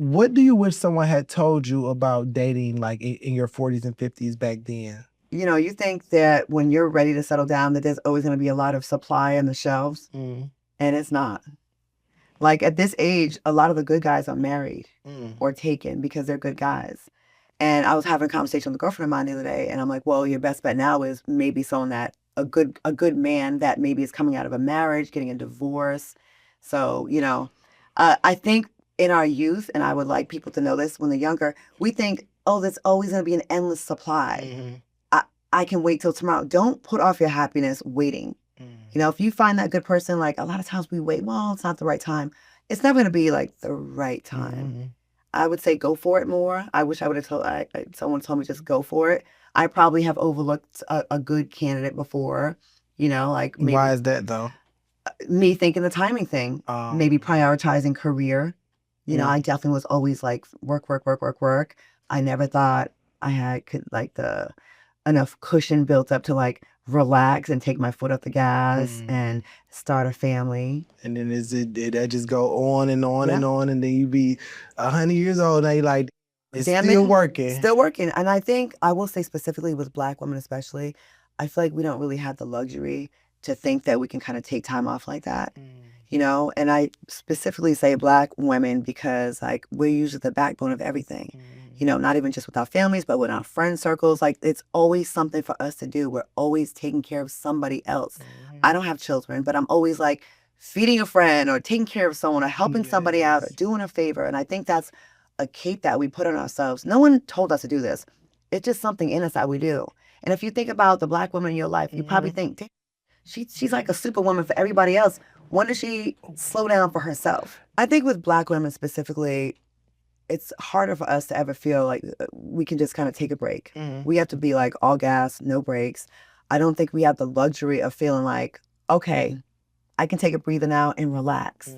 What do you wish someone had told you about dating, like in your 40s and 50s back then? You think that when you're ready to settle down, that there's always going to be a lot of supply on the shelves, Mm. and it's not. Like at this age, a lot of the good guys are married Mm. or taken because they're good guys. And I was having a conversation with a girlfriend of mine the other day, and I'm like, well, your best bet now is maybe someone that a good man that maybe is coming out of a marriage, getting a divorce. So, I think in our youth, and I would like people to know this when they're younger, we think, oh, there's always going to be an endless supply. Mm-hmm. I can wait till tomorrow. Don't put off your happiness waiting. If you find that good person, like a lot of times we wait, well, it's not the right time. It's never going to be like the right time. Mm-hmm. I would say go for it more. I wish I would have someone told me just go for it. I probably have overlooked a good candidate before, like Why maybe is that though? me thinking the timing thing, maybe prioritizing career. I definitely was always like work, work, work, work, work. I never thought I had could like the enough cushion built up to like relax and take my foot off the gas and start a family. And then that just go on and on and Yeah. on, and then you be 100 years old and you like, it's Damn still it. working. Still working. And I think I will say specifically with Black women, especially, I feel like we don't really have the luxury to think that we can kind of take time off like that. And I specifically say Black women because like we're usually the backbone of everything. Not even just with our families, but with our friend circles. Like it's always something for us to do. We're always taking care of somebody else. I don't have children, but I'm always like feeding a friend or taking care of someone or helping somebody out or doing a favor. And I think that's a cape that we put on ourselves. No one told us to do this. It's just something in us that we do. And if you think about the Black woman in your life, you probably think, damn, she's like a superwoman for everybody else. When does she slow down for herself? I think with Black women specifically, it's harder for us to ever feel like we can just kind of take a break. We have to be like all gas, no brakes. I don't think we have the luxury of feeling like, okay, I can take a breather now and relax.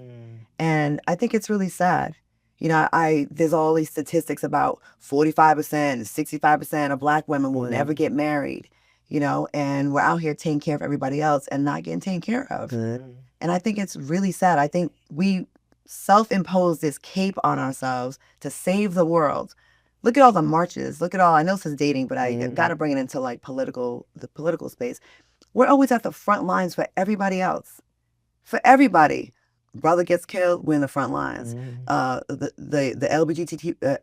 And I think it's really sad. There's all these statistics about 45%, 65% of Black women will never get married, and we're out here taking care of everybody else and not getting taken care of. And I think it's really sad. I think we self-impose this cape on ourselves to save the world. Look at all the marches. Look at all, I know this is dating, but I got to bring it into like the political space. We're always at the front lines for everybody else. For everybody. Brother gets killed, we're in the front lines. The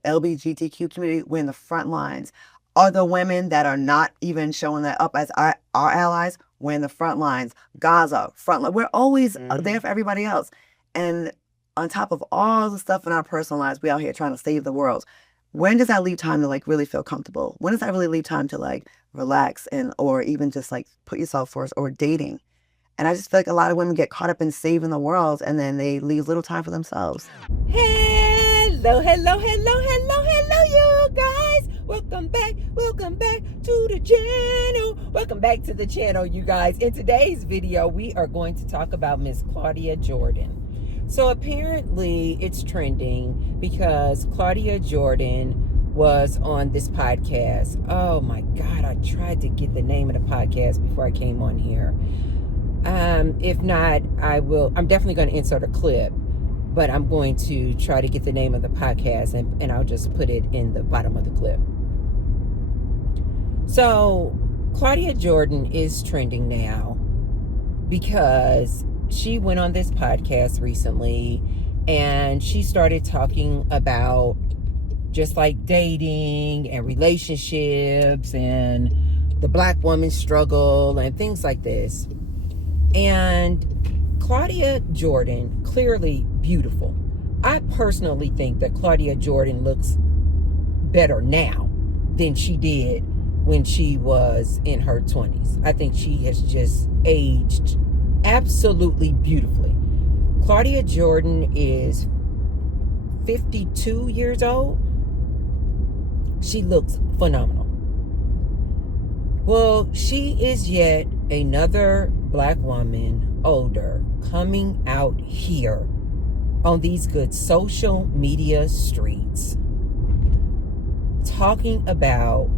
LGBTQ community, we're in the front lines. Other women that are not even showing that up as our allies, we're in the front lines. Gaza, front line. We're always there for everybody else. And on top of all the stuff in our personal lives, we out here trying to save the world. When does that leave time to like really feel comfortable? When does that really leave time to like relax or even just like put yourself first or dating? And I just feel like a lot of women get caught up in saving the world and then they leave little time for themselves. Hello, hello, hello, hello, hello, you guys. Welcome back to the channel. Welcome back to the channel, you guys. In today's video, we are going to talk about Miss Claudia Jordan. So apparently it's trending because Claudia Jordan was on this podcast. Oh my God, I tried to get the name of the podcast before I came on here. If not, I'm definitely going to insert a clip, but I'm going to try to get the name of the podcast and I'll just put it in the bottom of the clip. So Claudia Jordan is trending now because she went on this podcast recently and she started talking about just like dating and relationships and the Black woman's struggle and things like this. And Claudia Jordan, clearly beautiful. I personally think that Claudia Jordan looks better now than she did when she was in her 20s. I think she has just aged absolutely beautifully. Claudia Jordan is 52 years old. She looks phenomenal. Well, she is yet another Black woman, older, coming out here on these good social media streets, talking about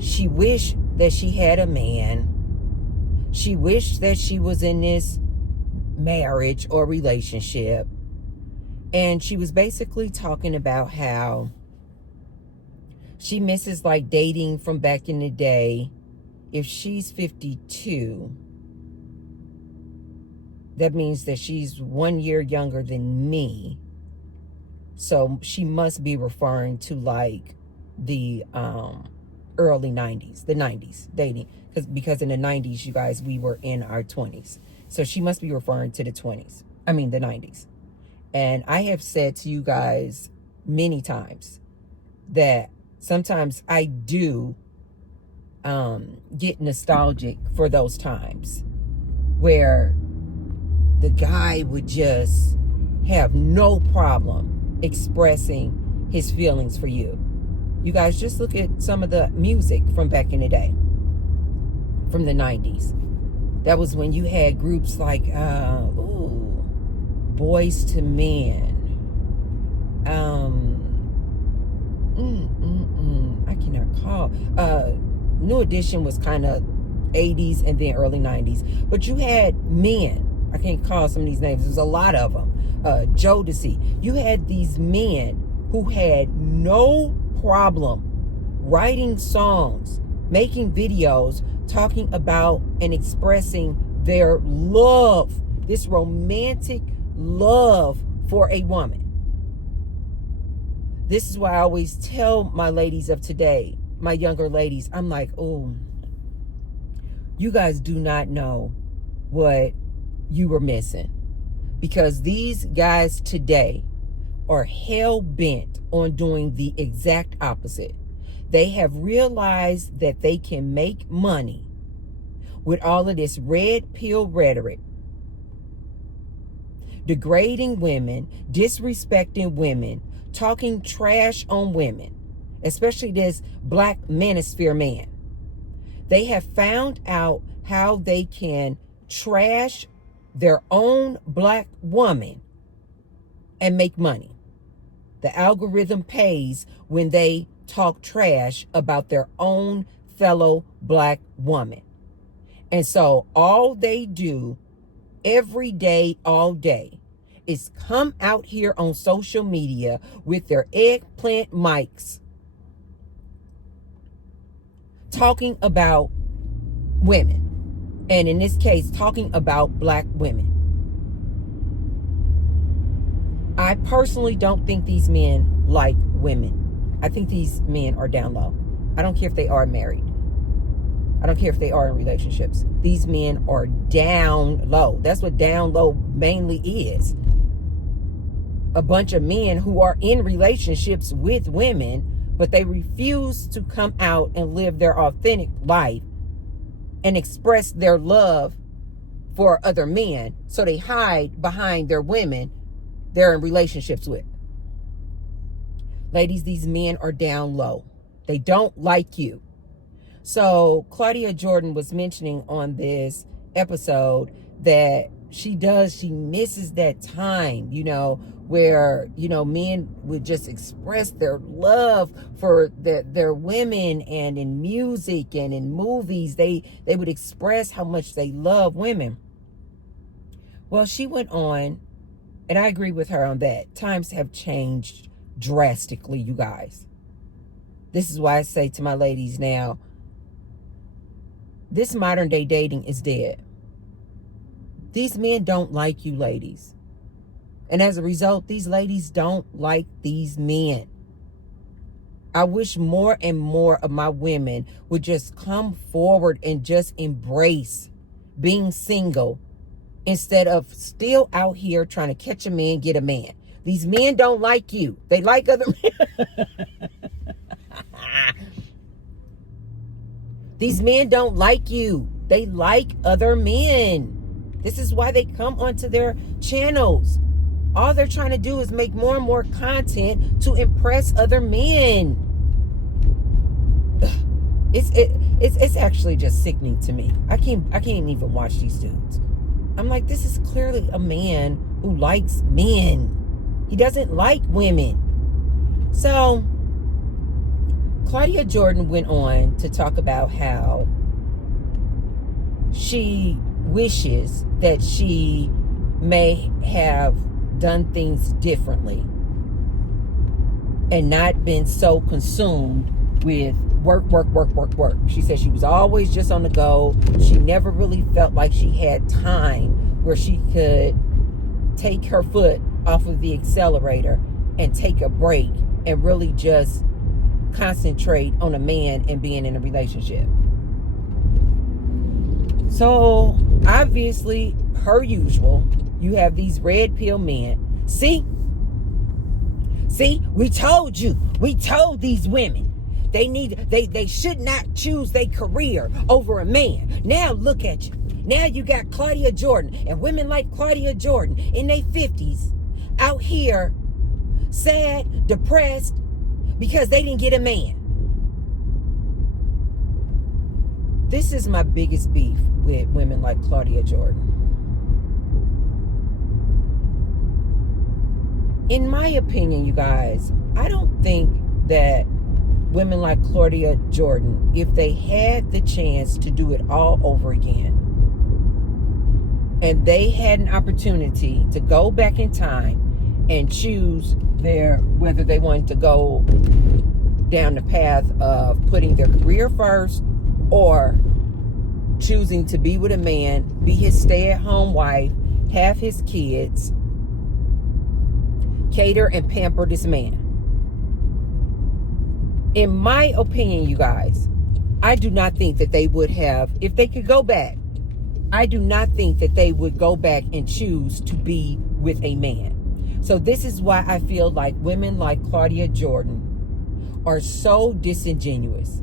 she wished that she had a man. She wished that she was in this marriage or relationship. And she was basically talking about how she misses like dating from back in the day. If she's 52, that means that she's 1 year younger than me. So she must be referring to like the early 90s, the 90s dating. Because in the 90s, you guys, we were in our 20s. So she must be referring to the 20s. I mean, the 90s. And I have said to you guys many times that sometimes I do get nostalgic for those times where the guy would just have no problem expressing his feelings for you. You guys, just look at some of the music from back in the day, from the 90s. That was when you had groups like Boys to Men. I cannot call. New Edition was kind of 80s and then early 90s. But you had men. I can't call some of these names. There's a lot of them. Jodeci. You had these men who had no problem writing songs, making videos, talking about and expressing their love, this romantic love for a woman. This is why I always tell my ladies of today, my younger ladies, I'm like, oh, you guys do not know what you were missing. Because these guys today are hell-bent on doing the exact opposite. They have realized that they can make money with all of this red pill rhetoric, degrading women, disrespecting women, talking trash on women, especially this black manosphere man. They have found out how they can trash their own black woman and make money. The algorithm pays when they talk trash about their own fellow black woman. And so all they do every day, all day, is come out here on social media with their eggplant mics talking about women. And in this case, talking about black women. I personally don't think these men like women. I think these men are down low. I don't care if they are married. I don't care if they are in relationships. These men are down low. That's what down low mainly is. A bunch of men who are in relationships with women, but they refuse to come out and live their authentic life and express their love for other men. So they hide behind their women they're in relationships with. Ladies, these men are down low. They don't like you. So Claudia Jordan was mentioning on this episode that she misses that time, where, men would just express their love for their women, and in music and in movies, they would express how much they love women. Well, she went on, and I agree with her on that. Times have changed drastically, you guys. This is why I say to my ladies now, this modern day dating is dead. These men don't like you, ladies. And as a result, these ladies don't like these men. I wish more and more of my women would just come forward and just embrace being single instead of still out here trying to catch a man, get a man. These men don't like you. They like other men. These men don't like you. They like other men. This is why they come onto their channels. All they're trying to do is make more and more content to impress other men. It's actually just sickening to me. I can't even watch these dudes. I'm like, this is clearly a man who likes men. He doesn't like women. So Claudia Jordan went on to talk about how she wishes that she may have done things differently and not been so consumed with work. She said she was always just on the go. She never really felt like she had time where she could take her foot off of the accelerator and take a break and really just concentrate on a man and being in a relationship. So obviously, per usual, you have these red pill men. See, we told you. We told these women they should not choose their career over a man. Now look at you. Now you got Claudia Jordan and women like Claudia Jordan in their 50s out here sad, depressed because they didn't get a man. This is my biggest beef with women like Claudia Jordan. In my opinion, you guys, I don't think that women like Claudia Jordan, if they had the chance to do it all over again, and they had an opportunity to go back in time and choose whether they wanted to go down the path of putting their career first or choosing to be with a man, be his stay-at-home wife, have his kids, cater and pamper this man. In my opinion, you guys, I do not think that they would have, if they could go back, I do not think that they would go back and choose to be with a man. So this is why I feel like women like Claudia Jordan are so disingenuous.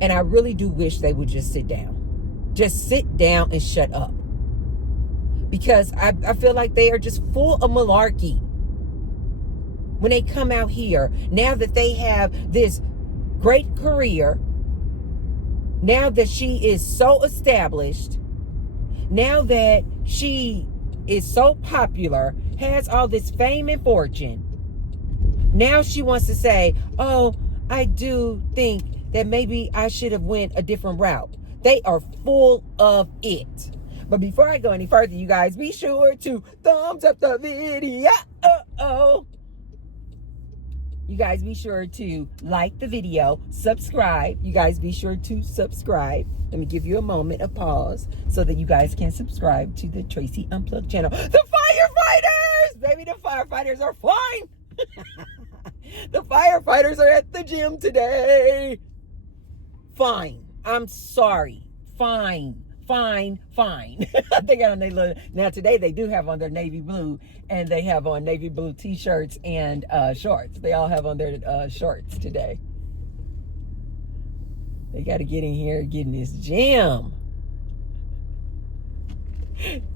And I really do wish they would just sit down. Just sit down and shut up. Because I feel like they are just full of malarkey. When they come out here, now that they have this great career, now that she is so established, now that she is so popular, has all this fame and fortune, now she wants to say, oh, I do think that maybe I should have went a different route. They are full of it. But before I go any further, you guys, be sure to thumbs up the video. You guys be sure to like the video, subscribe. You guys be sure to subscribe. Let me give you a moment of pause so that you guys can subscribe to the Tracy Unplugged channel. The firefighters! Baby, the firefighters are fine. The firefighters are at the gym today. Fine. I'm sorry. Fine. They got on their little, now today they do have on their navy blue, and they have on navy blue t-shirts and shorts. They all have on their shorts today. They got to get in here and get in this gym.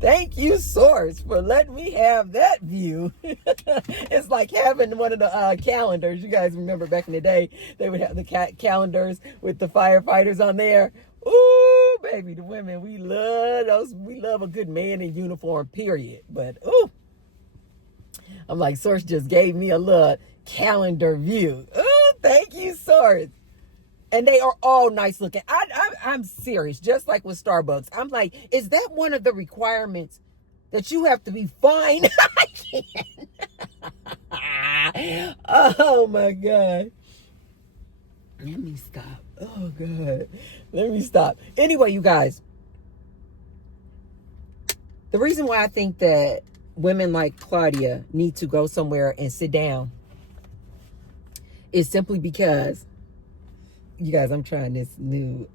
Thank you, Source, for letting me have that view. It's like having one of the calendars. You guys remember back in the day, they would have the calendars with the firefighters on there. Ooh, baby, the women, we love those. We love a good man in uniform, period. But, ooh, I'm like, Source just gave me a little calendar view. Ooh, thank you, Source. And they are all nice looking. I'm serious, just like with Starbucks. I'm like, is that one of the requirements that you have to be fine? I can't. Oh, my God. Let me stop. Oh, God. Let me stop. Anyway, you guys, the reason why I think that women like Claudia need to go somewhere and sit down is simply because, you guys, I'm trying this new,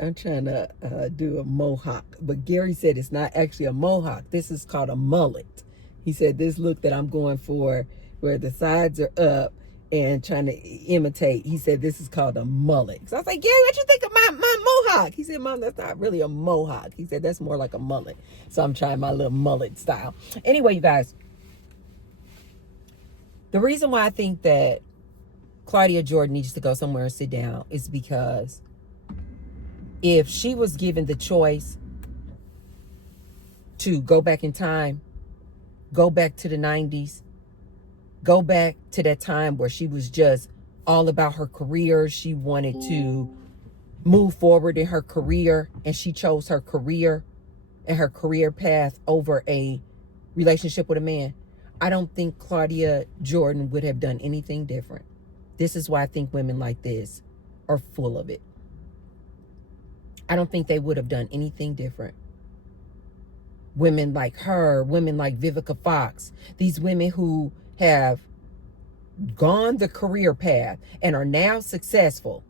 I'm trying to do a mohawk. But Gary said it's not actually a mohawk. This is called a mullet. He said this look that I'm going for, where the sides are up and trying to imitate, he said this is called a mullet. So I was like, Gary, what you think of my mohawk? He said, Mom, that's not really a mohawk. He said, that's more like a mullet. So I'm trying my little mullet style. Anyway, you guys, the reason why I think that Claudia Jordan needs to go somewhere and sit down is because if she was given the choice to go back in time, go back to the 90s, go back to that time where she was just all about her career, she wanted to move forward in her career, and she chose her career and her career path over a relationship with a man, I don't think Claudia Jordan would have done anything different. This is why I think women like this are full of it. I don't think they would have done anything different. Women like her, women like Vivica Fox, these women who have gone the career path and are now successful.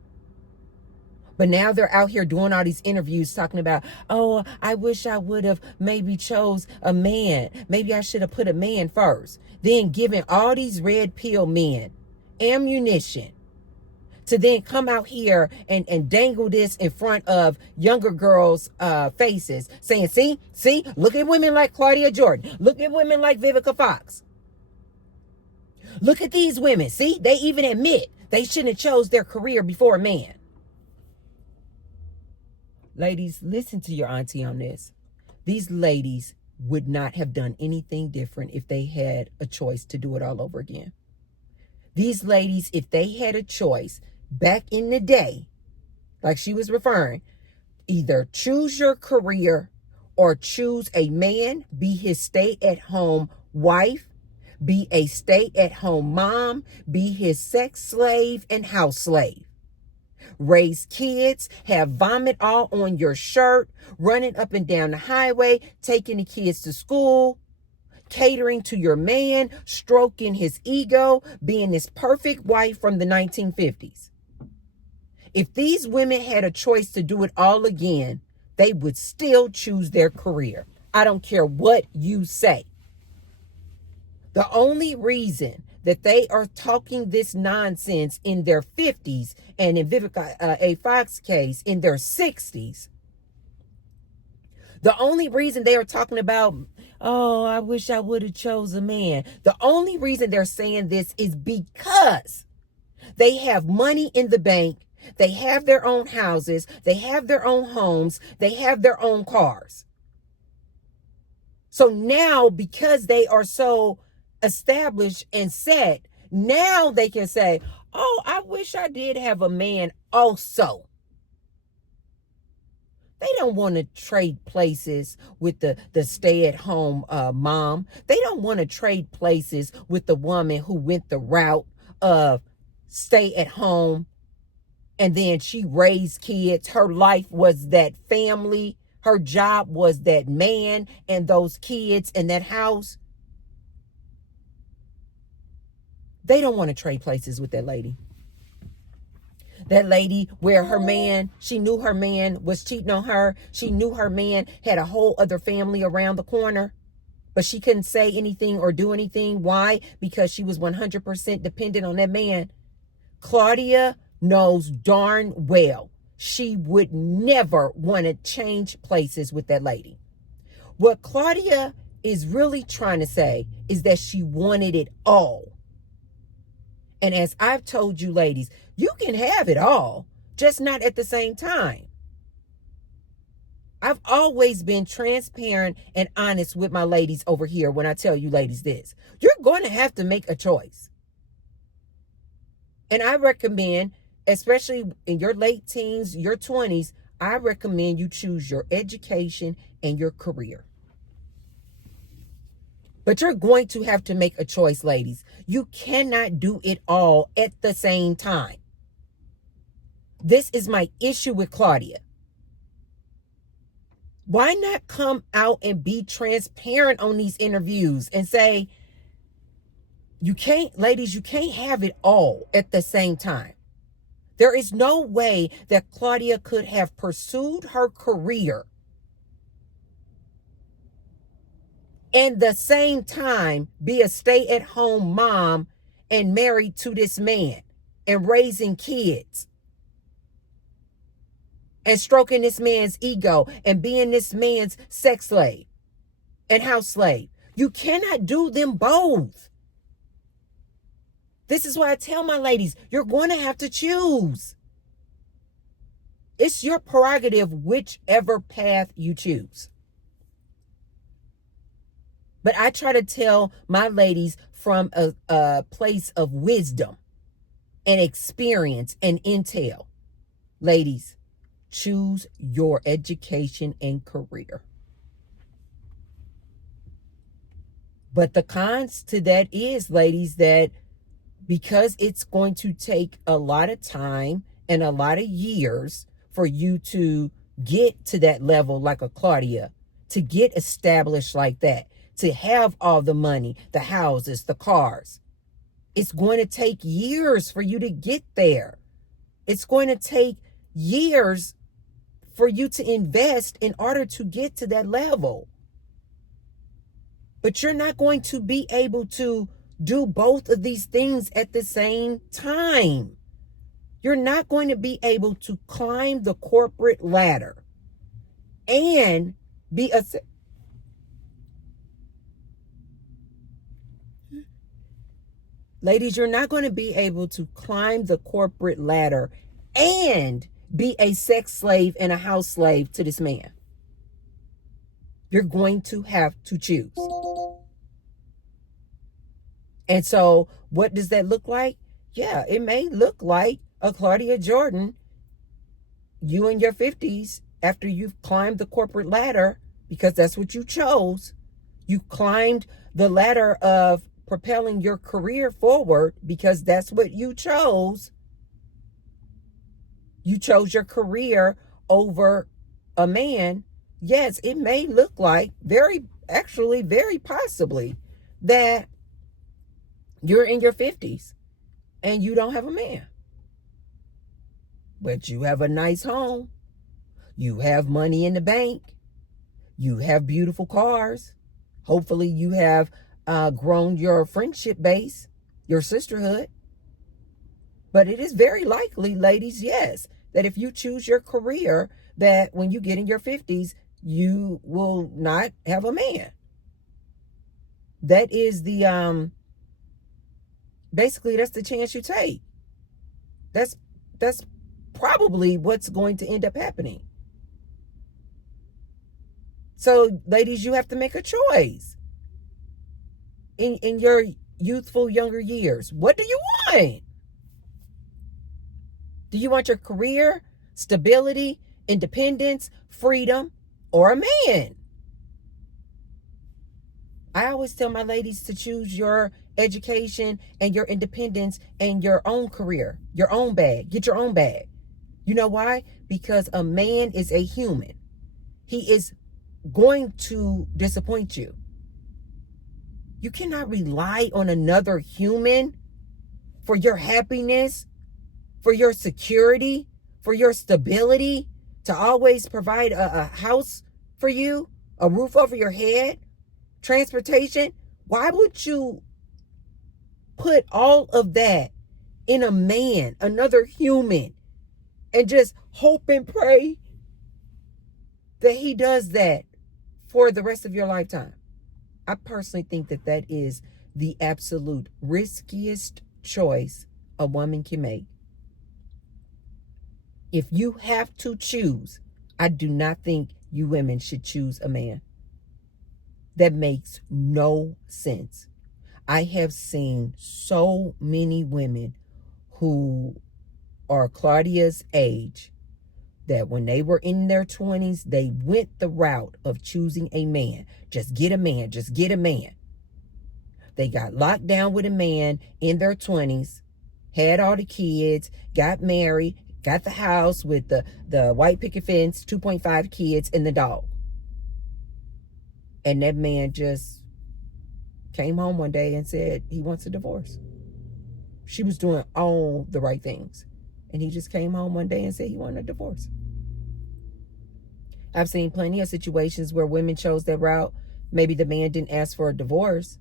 But now they're out here doing all these interviews talking about, oh, I wish I would have maybe chose a man. Maybe I should have put a man first. Then giving all these red pill men ammunition to then come out here and dangle this in front of younger girls' faces, saying, see, look at women like Claudia Jordan. Look at women like Vivica Fox. Look at these women. See, they even admit they shouldn't have chose their career before a man. Ladies, listen to your auntie on this. These ladies would not have done anything different if they had a choice to do it all over again. These ladies, if they had a choice back in the day, like she was referring, either choose your career or choose a man, be his stay-at-home wife, be a stay-at-home mom, be his sex slave and house slave. Raise kids, have vomit all on your shirt, running up and down the highway, taking the kids to school, catering to your man, stroking his ego, being this perfect wife from the 1950s. If these women had a choice to do it all again, they would still choose their career. I don't care what you say. The only reason that they are talking this nonsense in their 50s, and in Vivica A. Fox case, in their 60s, the only reason they are talking about, oh, I wish I would have chose a man. The only reason they're saying this is because they have money in the bank. They have their own houses. They have their own homes. They have their own cars. So now, because they are so established and set, now they can say, oh, I wish I did have a man also. They don't want to trade places with the stay-at-home mom. They don't want to trade places with the woman who went the route of stay-at-home and then she raised kids. Her life was that family. Her job was that man and those kids and that house. They don't want to trade places with that lady. That lady where her man, she knew her man was cheating on her. She knew her man had a whole other family around the corner, but she couldn't say anything or do anything. Why? Because she was 100% dependent on that man. Claudia knows darn well she would never want to change places with that lady. What Claudia is really trying to say is that she wanted it all. And as I've told you, ladies, you can have it all, just not at the same time. I've always been transparent and honest with my ladies over here when I tell you ladies this. You're going to have to make a choice. And I recommend, especially in your late teens, your 20s, I recommend you choose your education and your career. But you're going to have to make a choice, ladies. You cannot do it all at the same time. This is my issue with Claudia. Why not come out and be transparent on these interviews and say, you can't, ladies, you can't have it all at the same time. There is no way that Claudia could have pursued her career and the same time be a stay-at-home mom and married to this man and raising kids and stroking this man's ego and being this man's sex slave and house slave. You cannot do them both. This is why I tell my ladies, you're going to have to choose. It's your prerogative whichever path you choose. But I try to tell my ladies from a place of wisdom and experience and intel. Ladies, choose your education and career. But the cons to that is, ladies, that because it's going to take a lot of time and a lot of years for you to get to that level like a Claudia, to get established like that, to have all the money, the houses, the cars. It's going to take years for you to get there. It's going to take years for you to invest in order to get to that level. But you're not going to be able to do both of these things at the same time. You're not going to be able to climb the corporate ladder and be a... Ladies, you're not going to be able to climb the corporate ladder and be a sex slave and a house slave to this man. You're going to have to choose. And so what does that look like? Yeah, it may look like a Claudia Jordan, you in your 50s, after you've climbed the corporate ladder, because that's what you chose. You climbed the ladder of propelling your career forward because that's what you chose. You chose your career over a man. Yes, it may look like very possibly that you're in your 50s and you don't have a man. But you have a nice home. You have money in the bank. You have beautiful cars. Hopefully you have grown your friendship base, your sisterhood. But it is very likely, ladies, yes, that if you choose your career, that when you get in your 50s, you will not have a man. That is the basically that's the chance you take. That's probably what's going to end up happening. So, ladies, you have to make a choice in your youthful younger years. What do you want? Do you want your career, stability, independence, freedom, or a man? I always tell my ladies to choose your education and your independence and your own career, your own bag. Get your own bag. You know why? Because a man is a human. He is going to disappoint you. You cannot rely on another human for your happiness, for your security, for your stability, to always provide a house for you, a roof over your head, transportation. Why would you put all of that in a man, another human, and just hope and pray that he does that for the rest of your lifetime? I personally think that that is the absolute riskiest choice a woman can make. If you have to choose, I do not think you women should choose a man. That makes no sense. I have seen so many women who are Claudia's age that when they were in their 20s, they went the route of choosing a man. Just get a man, just get a man. They got locked down with a man in their 20s, had all the kids, got married, got the house with the white picket fence, 2.5 kids, and the dog. And that man just came home one day and said he wants a divorce. She was doing all the right things. And he just came home one day and said he wanted a divorce. I've seen plenty of situations where women chose that route. Maybe the man didn't ask for a divorce,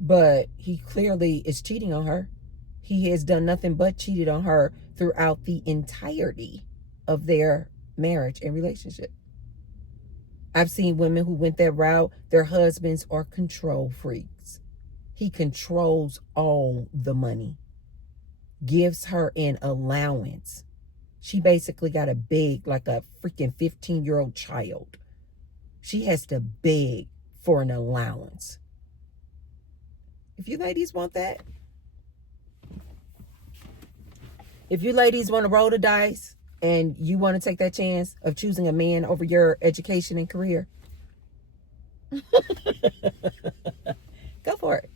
but he clearly is cheating on her. He has done nothing but cheated on her throughout the entirety of their marriage and relationship. I've seen women who went that route. Their husbands are control freaks. He controls all the money, gives her an allowance. She basically got to beg like a freaking 15-year-old child. She has to beg for an allowance. If you ladies want that, if you ladies want to roll the dice and you want to take that chance of choosing a man over your education and career, Go for it.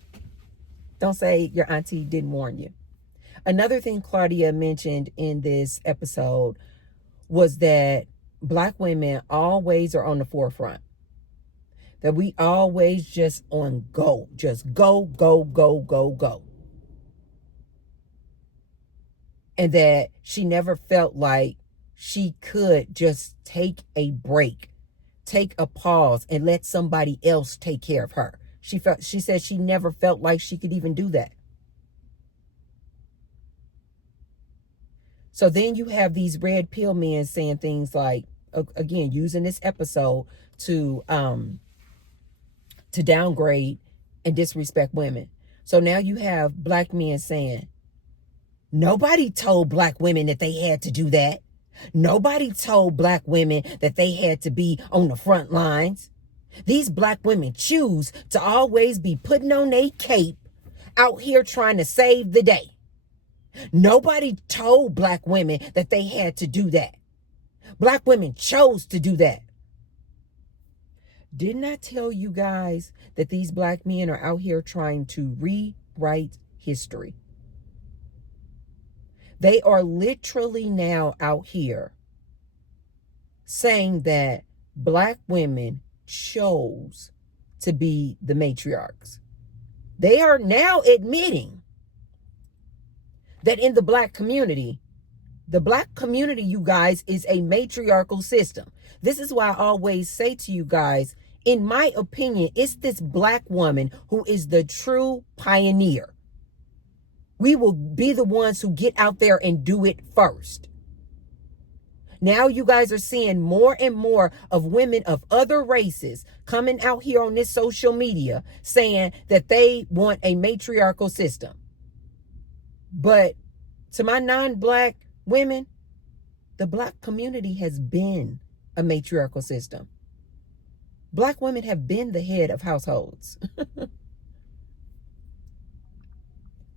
Don't say your auntie didn't warn you. Another thing Claudia mentioned in this episode was that Black women always are on the forefront. That we always just on go. Just go, go, go, go, go. And that she never felt like she could just take a break, take a pause, and let somebody else take care of her. She said she never felt like she could even do that. So then you have these red pill men saying things like, again, using this episode to downgrade and disrespect women. So now you have Black men saying, nobody told Black women that they had to do that. Nobody told Black women that they had to be on the front lines. These Black women choose to always be putting on a cape out here trying to save the day. Nobody told Black women that they had to do that. Black women chose to do that. Didn't I tell you guys that these Black men are out here trying to rewrite history? They are literally now out here saying that Black women chose to be the matriarchs. They are now admitting that in the Black community, you guys, is a matriarchal system. This is why I always say to you guys, in my opinion, it's this Black woman who is the true pioneer. We will be the ones who get out there and do it first. Now you guys are seeing more and more of women of other races coming out here on this social media saying that they want a matriarchal system. But to my non-Black women, the Black community has been a matriarchal system. Black women have been the head of households.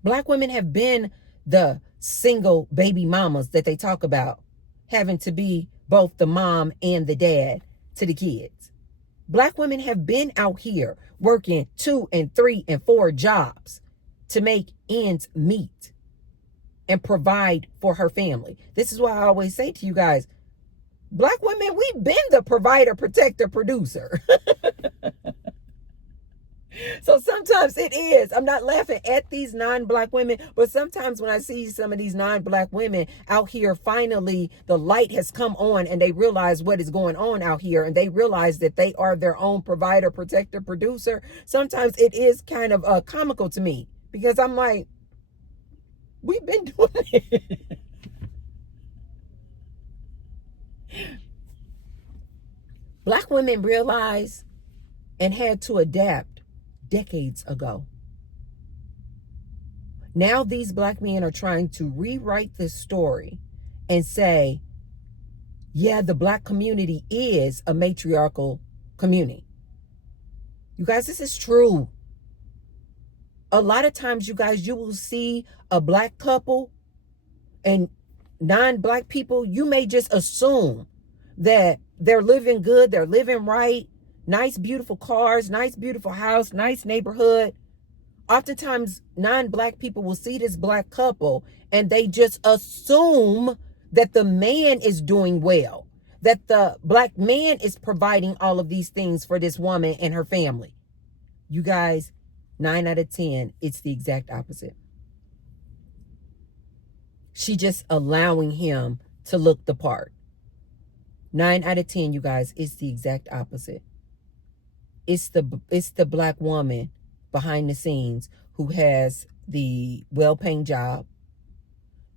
Black women have been the single baby mamas that they talk about, having to be both the mom and the dad to the kids. Black women have been out here working 2 and 3 and 4 jobs to make ends meet and provide for her family. This is why I always say to you guys, Black women, we've been the provider, protector, producer. So sometimes it is. I'm not laughing at these non-Black women, but sometimes when I see some of these non-Black women out here, finally the light has come on and they realize what is going on out here and they realize that they are their own provider, protector, producer. Sometimes it is kind of comical to me because I'm like, we've been doing it. Black women realized and had to adapt decades ago. Now these Black men are trying to rewrite the story and say, yeah, the Black community is a matriarchal community. You guys, this is true. A lot of times, you guys, you will see a Black couple and non-Black people, you may just assume that they're living good, they're living right, nice, beautiful cars, nice, beautiful house, nice neighborhood. Oftentimes, non-Black people will see this Black couple and they just assume that the man is doing well, that the Black man is providing all of these things for this woman and her family. You guys, 9 out of 10, it's the exact opposite. She just allowing him to look the part. 9 out of 10, you guys, it's the exact opposite. It's the Black woman behind the scenes who has the well-paying job.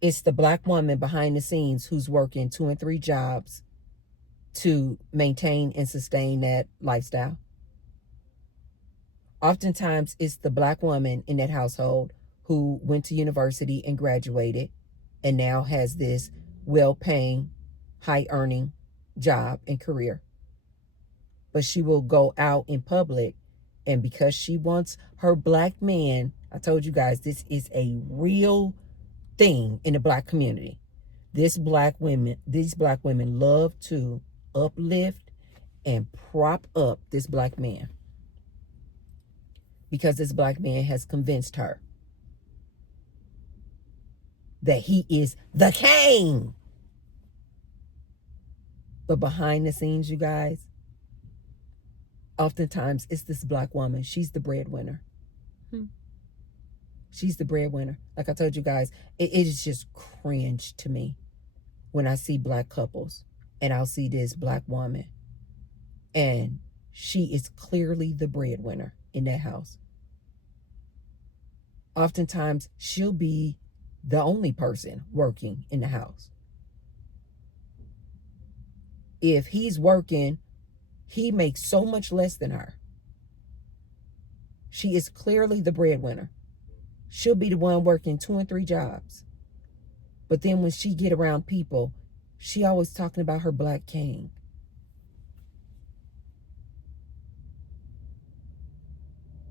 It's the Black woman behind the scenes who's working 2 and 3 jobs to maintain and sustain that lifestyle. Oftentimes, it's the Black woman in that household who went to university and graduated and now has this well-paying, high-earning job and career. But she will go out in public, and because she wants her Black man, I told you guys, this is a real thing in the Black community. These Black women love to uplift and prop up this Black man. because this black man has convinced her that he is the king. But behind the scenes, you guys, oftentimes it's this black woman. She's the breadwinner. She's the breadwinner. Like I told you guys, it is just cringe to me when I see black couples and I'll see this black woman and she is clearly the breadwinner in that house. Oftentimes she'll be the only person working in the house. If he's working, he makes so much less than her. She is clearly the breadwinner. She'll be the one working 2 and 3 jobs. But then when she get around people, she always talking about her black king.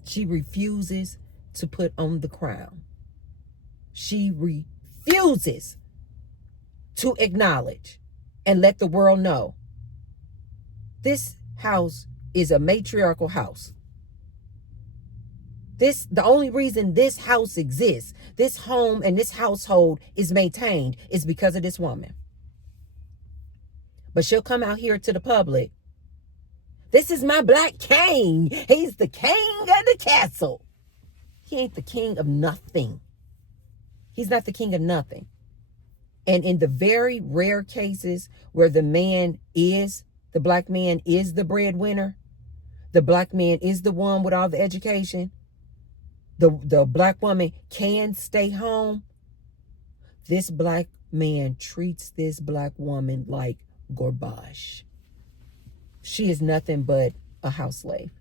She refuses to put on the crown. She refuses to acknowledge and let the world know this house is a matriarchal house. The only reason this house exists, this home and this household is maintained is because of this woman. But she'll come out here to the public. This is my black king. He's the king of the castle. He ain't the king of nothing. He's not the king of nothing. And in the very rare cases where the black man is the breadwinner, the black man is the one with all the education, the black woman can stay home, this black man treats this black woman like garbage. She is nothing but a house slave.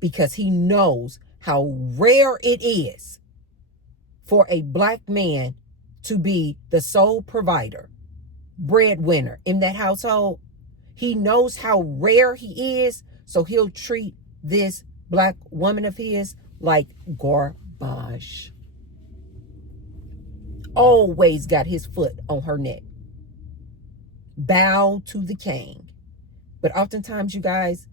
Because he knows how rare it is for a black man to be the sole provider, breadwinner in that household. He knows how rare he is, so he'll treat this black woman of his like garbage. Always got his foot on her neck. Bow to the king. But oftentimes, you guys,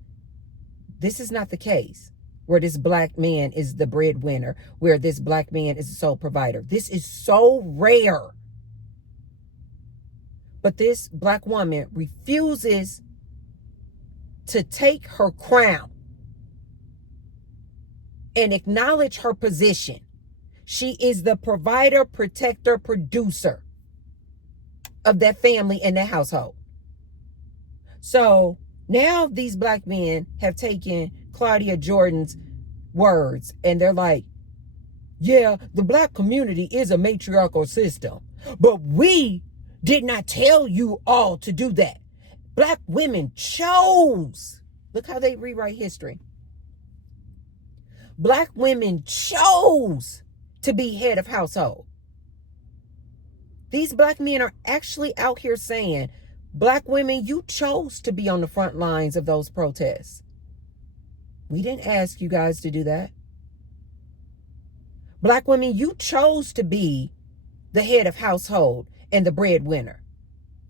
this is not the case where this black man is the breadwinner, where this black man is the sole provider. This is so rare. But this black woman refuses to take her crown and acknowledge her position. She is the provider, protector, producer of that family and that household. So now these black men have taken Claudia Jordan's words and they're like, yeah, the black community is a matriarchal system, but we did not tell you all to do that. Black women chose. Look how they rewrite history. Black women chose to be head of household. These black men are actually out here saying, black women, you chose to be on the front lines of those protests. We didn't ask you guys to do that. Black women, you chose to be the head of household and the breadwinner.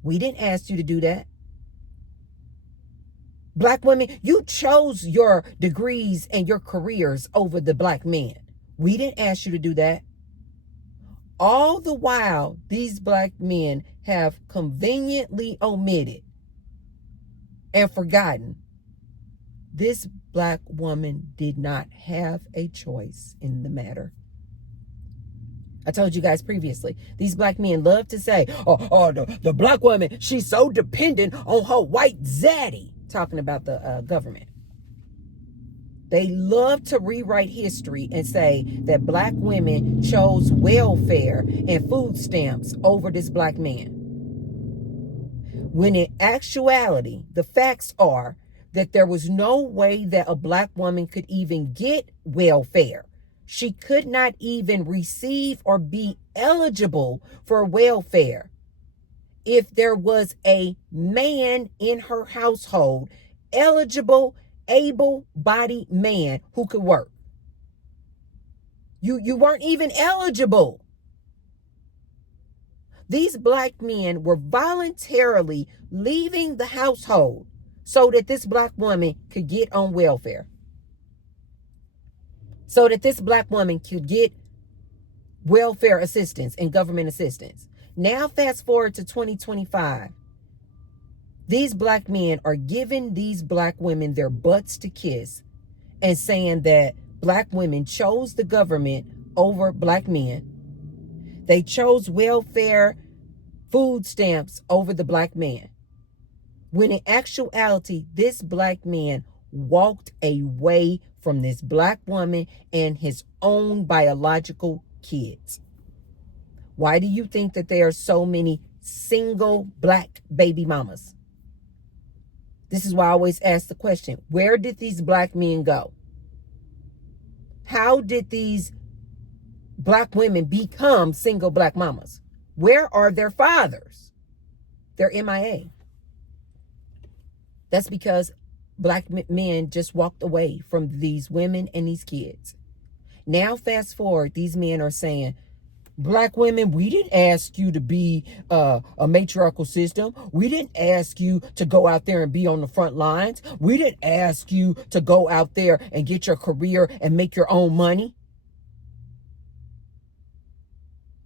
We didn't ask you to do that. Black women, you chose your degrees and your careers over the black men. We didn't ask you to do that. All the while, these black men have conveniently omitted and forgotten this black woman did not have a choice in the matter. I told you guys previously, these black men love to say, the black woman, she's so dependent on her white zaddy, talking about the government. They love to rewrite history and say that black women chose welfare and food stamps over this black man. When in actuality, the facts are that there was no way that a black woman could even get welfare. She could not even receive or be eligible for welfare if there was a man in her household, eligible, able-bodied man who could work. You weren't even eligible. These black men were voluntarily leaving the household so that this black woman could get on welfare. so that this black woman could get welfare assistance and government assistance. Now, fast forward to 2025. These black men are giving these black women their butts to kiss and saying that black women chose the government over black men. They chose welfare food stamps over the black man. When in actuality, this black man walked away from this black woman and his own biological kids. Why do you think that there are so many single black baby mamas? This is why I always ask the question, where did these black men go? How did these black women become single black mamas? Where are their fathers? They're MIA. That's because black men just walked away from these women and these kids. Now, fast forward, these men are saying, black women, we didn't ask you to be a matriarchal system. We didn't ask you to go out there and be on the front lines. We didn't ask you to go out there and get your career and make your own money.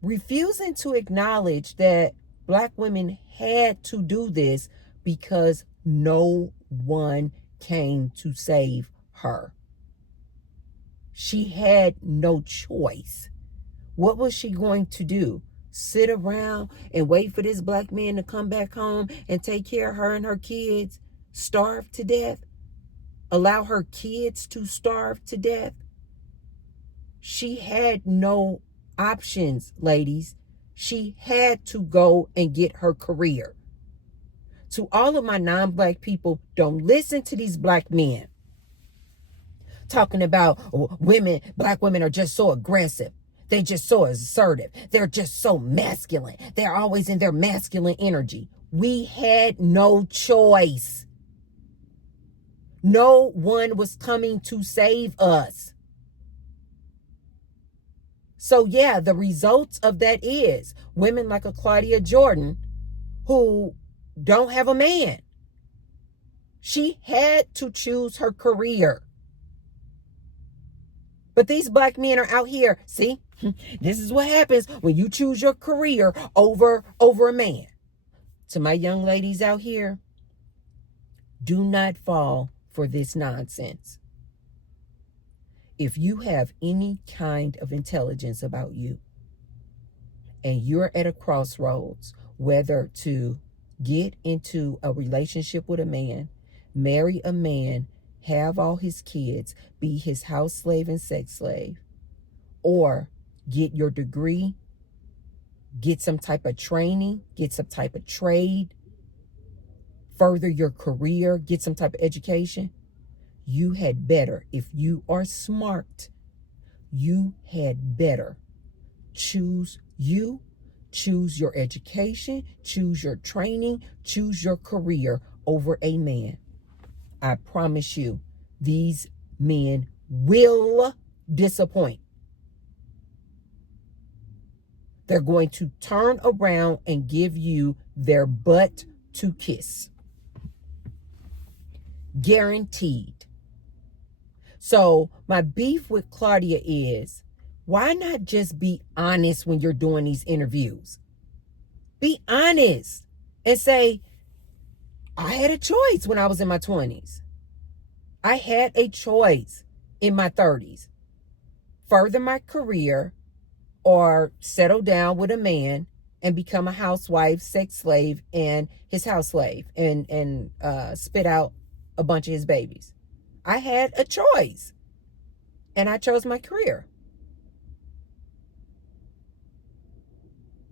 Refusing to acknowledge that black women had to do this because no one came to save her. She had no choice. What was she going to do? Sit around and wait for this black man to come back home and take care of her and her kids? Starve to death? Allow her kids to starve to death? She had no options, ladies. She had to go and get her career. To all of my non-black people, don't listen to these black men talking about women, black women are just so aggressive. They're just so assertive. They're just so masculine. They're always in their masculine energy. We had no choice. No one was coming to save us. So yeah, the results of that is women like a Claudia Jordan who don't have a man. She had to choose her career. But these black men are out here. See, this is what happens when you choose your career over a man. To my young ladies out here, do not fall for this nonsense. If you have any kind of intelligence about you and you're at a crossroads, whether to get into a relationship with a man, marry a man, have all his kids, be his house slave and sex slave, or get your degree, get some type of training, get some type of trade, further your career, get some type of education, you had better, if you are smart, you had better choose you, choose your education, choose your training, choose your career over a man. I promise you, these men will disappoint. They're going to turn around and give you their butt to kiss. Guaranteed. So my beef with Claudia is, why not just be honest when you're doing these interviews? Be honest and say, I had a choice when I was in my 20s. I had a choice in my 30s. Further my career or settle down with a man and become a housewife, sex slave, and his house slave and spit out a bunch of his babies. I had a choice and I chose my career.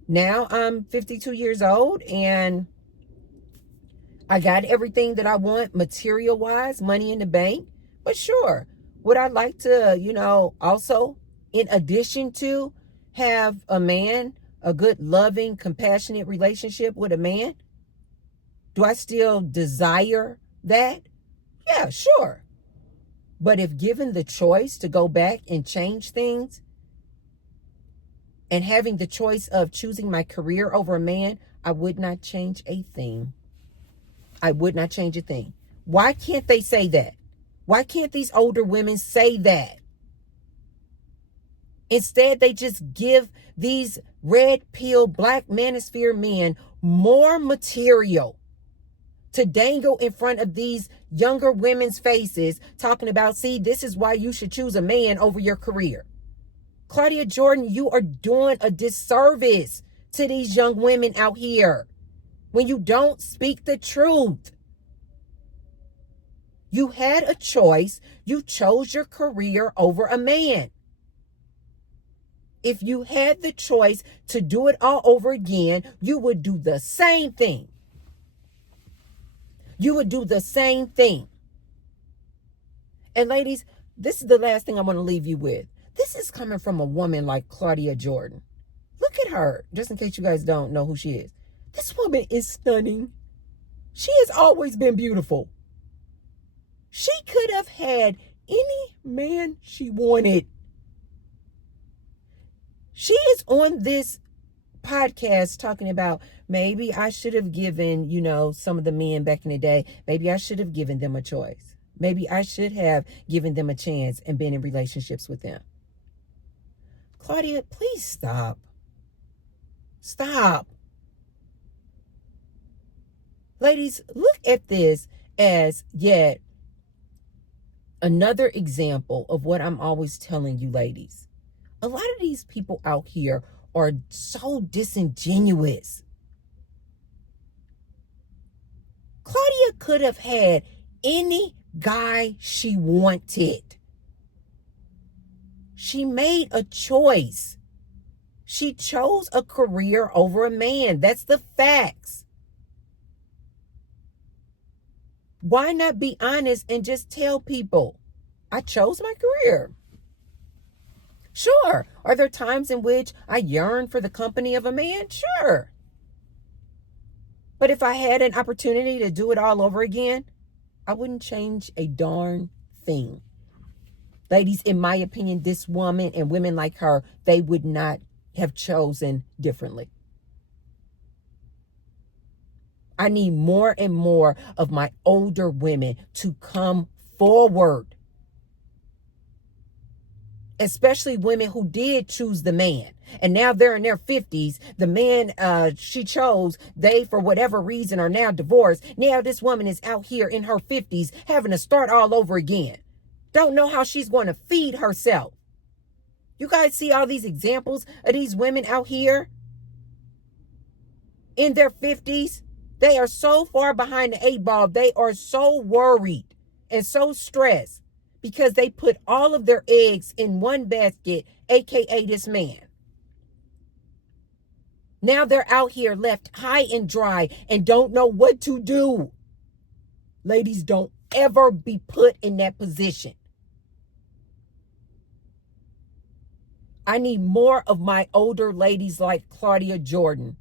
Now I'm 52 years old and I got everything that I want material-wise, money in the bank. But sure, would I like to, also, in addition to have a man, a good, loving, compassionate relationship with a man? Do I still desire that? Yeah, sure. But if given the choice to go back and change things, and having the choice of choosing my career over a man, I would not change a thing. I would not change a thing. Why can't they say that? Why can't these older women say that? Instead, they just give these red pill black manosphere men more material to dangle in front of these younger women's faces, talking about, see, this is why you should choose a man over your career. Claudia Jordan, you are doing a disservice to these young women out here when you don't speak the truth. You had a choice. You chose your career over a man. If you had the choice to do it all over again, you would do the same thing. You would do the same thing. And ladies, this is the last thing I want to leave you with. This is coming from a woman like Claudia Jordan. Look at her, just in case you guys don't know who she is. This woman is stunning. She has always been beautiful. She could have had any man she wanted. She is on this podcast talking about, maybe I should have given, some of the men back in the day, maybe I should have given them a choice. Maybe I should have given them a chance and been in relationships with them. Claudia, please stop. Stop. Ladies, look at this as yet another example of what I'm always telling you, ladies. A lot of these people out here are so disingenuous. Claudia could have had any guy she wanted. She made a choice. She chose a career over a man. That's the facts. Why not be honest and just tell people, I chose my career? Sure. Are there times in which I yearn for the company of a man? Sure. But if I had an opportunity to do it all over again, I wouldn't change a darn thing. Ladies, in my opinion, this woman and women like her, they would not have chosen differently. I need more and more of my older women to come forward. Especially women who did choose the man. And now they're in their 50s. The man she chose, they, for whatever reason, are now divorced. Now this woman is out here in her 50s having to start all over again. Don't know how she's going to feed herself. You guys see all these examples of these women out here in their 50s? They are so far behind the 8 ball. They are so worried and so stressed because they put all of their eggs in one basket, aka this man. Now they're out here left high and dry and don't know what to do. Ladies, don't ever be put in that position. I need more of my older ladies like Claudia Jordan,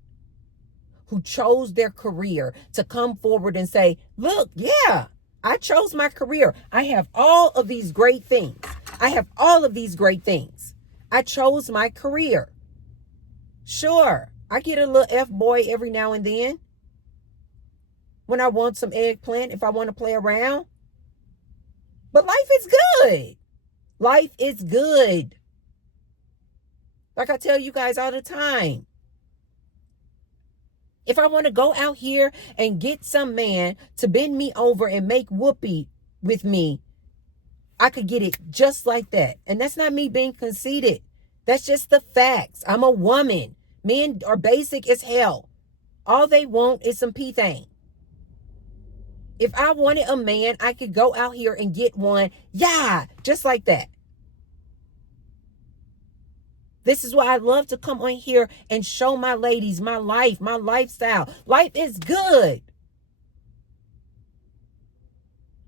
who chose their career, to come forward and say, look, yeah, I chose my career. I have all of these great things. I have all of these great things. I chose my career. Sure, I get a little F-boy every now and then when I want some eggplant, if I want to play around. But life is good. Life is good. Like I tell you guys all the time. If I want to go out here and get some man to bend me over and make whoopee with me, I could get it just like that. And that's not me being conceited. That's just the facts. I'm a woman. Men are basic as hell. All they want is some P-thing. If I wanted a man, I could go out here and get one. Yeah, just like that. This is why I love to come on here and show my ladies my life, my lifestyle. Life is good.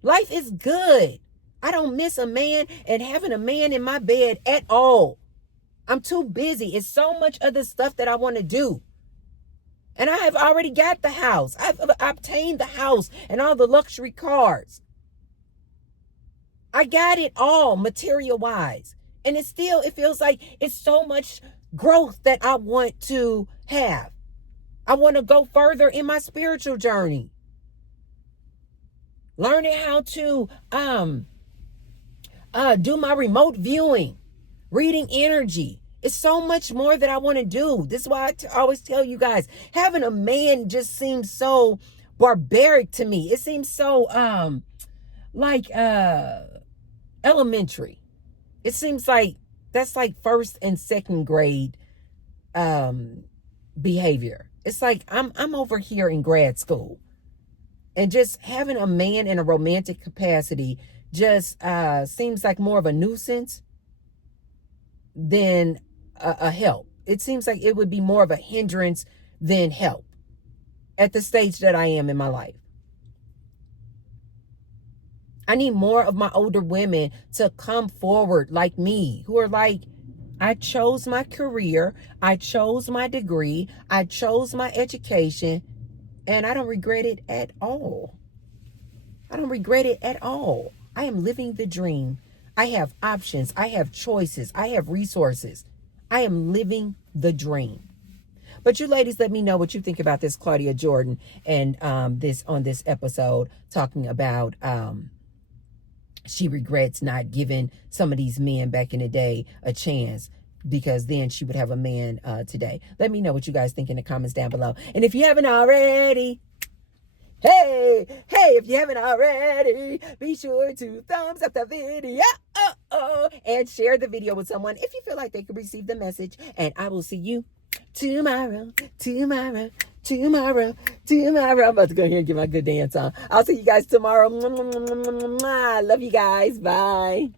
Life is good. I don't miss a man and having a man in my bed at all. I'm too busy. It's so much other stuff that I want to do. And I have already got the house. I've obtained the house and all the luxury cars. I got it all material-wise. And it feels like it's so much growth that I want to have. I want to go further in my spiritual journey. Learning how to do my remote viewing. reading energy. It's so much more that I want to do. This is why I always tell you guys, having a man just seems so barbaric to me. It seems so like elementary. It seems like that's like first and second grade behavior. It's like I'm over here in grad school. And just having a man in a romantic capacity just seems like more of a nuisance than a help. It seems like it would be more of a hindrance than help at the stage that I am in my life. I need more of my older women to come forward like me, who are like, I chose my career, I chose my degree, I chose my education, and I don't regret it at all. I don't regret it at all. I am living the dream. I have options, I have choices, I have resources. I am living the dream. But you ladies, let me know what you think about this Claudia Jordan and this on this episode talking about she regrets not giving some of these men back in the day a chance because then she would have a man today. Let me know what you guys think in the comments down below. And if you haven't already, hey, if you haven't already, be sure to thumbs up the video and share the video with someone if you feel like they could receive the message. And I will see you tomorrow. I'm about to go here and get my good dance on. I'll see you guys tomorrow. Love you guys. Bye.